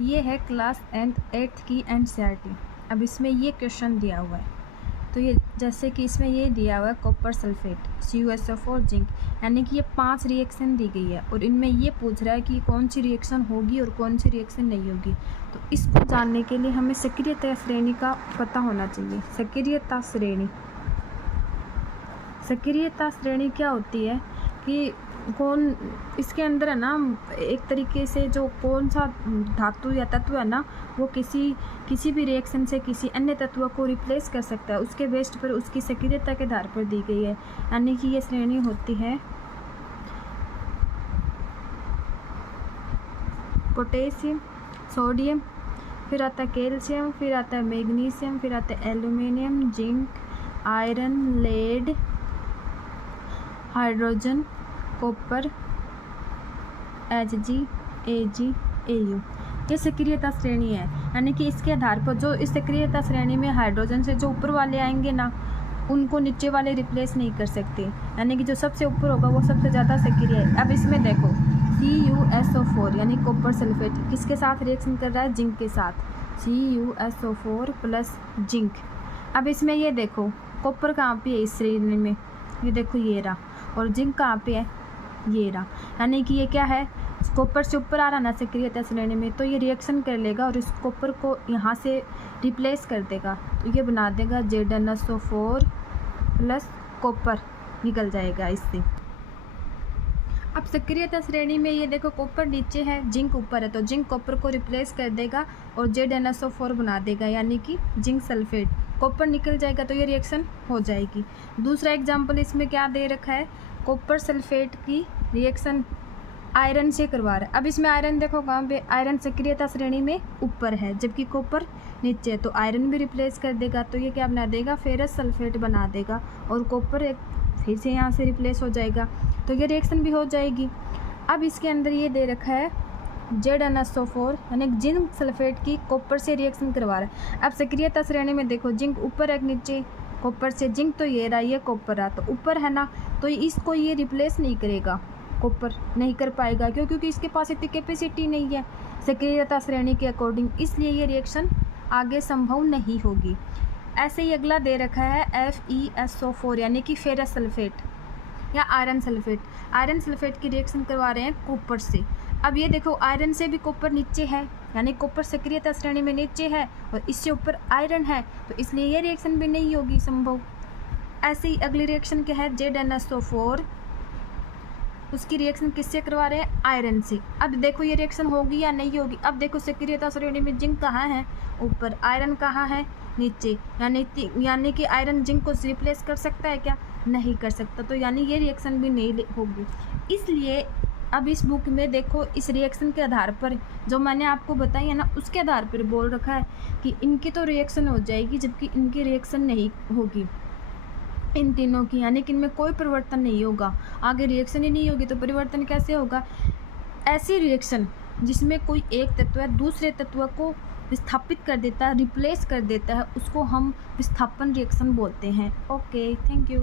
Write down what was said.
ये है class 8th की एनसीईआरटी। अब इसमें ये क्वेश्चन दिया हुआ है, तो ये जैसे कि इसमें ये दिया हुआ है कॉपर सल्फेट CuSO4 जिंक, यानी कि ये 5 रिएक्शन दी गई है और इनमें ये पूछ रहा है कि कौन सी रिएक्शन होगी और कौन सी रिएक्शन नहीं होगी। तो इसको जानने के लिए हमें सक्रियता श्रेणी का पता होना चाहिए। सक्रियता श्रेणी क्या होती है कि कौन इसके अंदर है ना, एक तरीके से जो कौन सा धातु या तत्व है ना, वो किसी भी रिएक्शन से किसी अन्य तत्व को रिप्लेस कर सकता है, उसके बेस्ट पर उसकी सक्रियता के आधार पर दी गई है। यानी कि ये श्रेणी होती है पोटेशियम, सोडियम, फिर आता है कैल्शियम, फिर आता है मैग्नीशियम, फिर आता है aluminium, zinc, iron, lead, hydrogen, copper, Hg, Ag, Au। ये सक्रियता श्रेणी है। यानी कि इसके आधार पर जो इस सक्रियता श्रेणी में हाइड्रोजन से जो ऊपर वाले आएंगे ना, उनको नीचे वाले रिप्लेस नहीं कर सकते। यानी कि जो सबसे ऊपर होगा वो सबसे ज़्यादा सक्रिय है। अब इसमें देखो CuSO4 यानी कॉपर सल्फेट किसके साथ रिएक्शन कर रहा है? जिंक के साथ। CuSO4 plus zinc. अब इसमें ये देखो कॉपर कहाँ पे है इस श्रेणी में, ये देखो ये रहा, और जिंक कहाँ पे है? ये रहा। यानी कि ये क्या है, कॉपर से ऊपर आ रहा ना सक्रियता श्रेणी में, तो ये रिएक्शन कर लेगा और इस कॉपर को यहाँ से रिप्लेस कर देगा, तो ये बना देगा ZnSO4 प्लस कॉपर निकल जाएगा इससे। अब सक्रियता श्रेणी में ये देखो कॉपर नीचे है, जिंक ऊपर है, तो जिंक कॉपर को रिप्लेस कर देगा और ZnSO4 बना देगा, यानी कि जिंक सल्फेट। कॉपर निकल जाएगा तो ये रिएक्शन हो जाएगी। दूसरा एग्जाम्पल इसमें क्या दे रखा है, कॉपर सल्फेट की रिएक्शन आयरन से करवा रहा है। अब इसमें आयरन देखो कहाँ पे, आयरन सक्रियता श्रेणी में ऊपर है जबकि कॉपर नीचे है, तो आयरन भी रिप्लेस कर देगा, तो ये क्या बना देगा? फेरस सल्फेट बना देगा और कॉपर एक फिर से यहाँ से रिप्लेस हो जाएगा, तो ये रिएक्शन भी हो जाएगी। अब इसके अंदर ये दे रखा है ZnSO4 यानी जिंक सल्फेट की कॉपर से रिएक्शन करवा रहा है। अब सक्रियता श्रेणी में देखो जिंक ऊपर है नीचे, कॉपर से जिंक, तो ये रहा, ये कॉपर रहा, तो ऊपर है ना, तो इसको ये रिप्लेस नहीं करेगा, कॉपर नहीं कर पाएगा। क्यों? क्योंकि इसके पास इतनी कैपेसिटी नहीं है सक्रियता श्रेणी के अकॉर्डिंग, इसलिए ये रिएक्शन आगे संभव नहीं होगी। ऐसे ही अगला दे रखा है FeSO4 यानी कि फेरस सल्फेट या आयरन सल्फेट। आयरन सल्फेट की रिएक्शन करवा रहे हैं कॉपर से। अब ये देखो आयरन से भी कॉपर नीचे है, यानी कॉपर सक्रियता श्रेणी में नीचे है और इससे ऊपर आयरन है, तो इसलिए ये रिएक्शन भी नहीं होगी संभव। ऐसे ही अगली रिएक्शन क्या है, ZnSO4 उसकी रिएक्शन किससे करवा रहे हैं? आयरन से। अब देखो ये रिएक्शन होगी या नहीं होगी। अब देखो सक्रियता श्रेणी में जिंक कहाँ है? ऊपर। आयरन कहाँ है? नीचे। यानी कि आयरन जिंक को रिप्लेस कर सकता है क्या? नहीं कर सकता, तो यानी ये रिएक्शन भी नहीं होगी। इसलिए अब इस बुक में देखो इस रिएक्शन के आधार पर जो मैंने आपको बताई है ना, उसके आधार पर बोल रखा है कि इनकी तो रिएक्शन हो जाएगी जबकि इनकी रिएक्शन नहीं होगी, इन तीनों की, यानी कि इनमें कोई परिवर्तन नहीं होगा। आगे रिएक्शन ही नहीं होगी तो परिवर्तन कैसे होगा? ऐसी रिएक्शन जिसमें कोई एक तत्व है दूसरे तत्व को विस्थापित कर देता है, रिप्लेस कर देता है, उसको हम विस्थापन रिएक्शन बोलते हैं। Okay, thank you.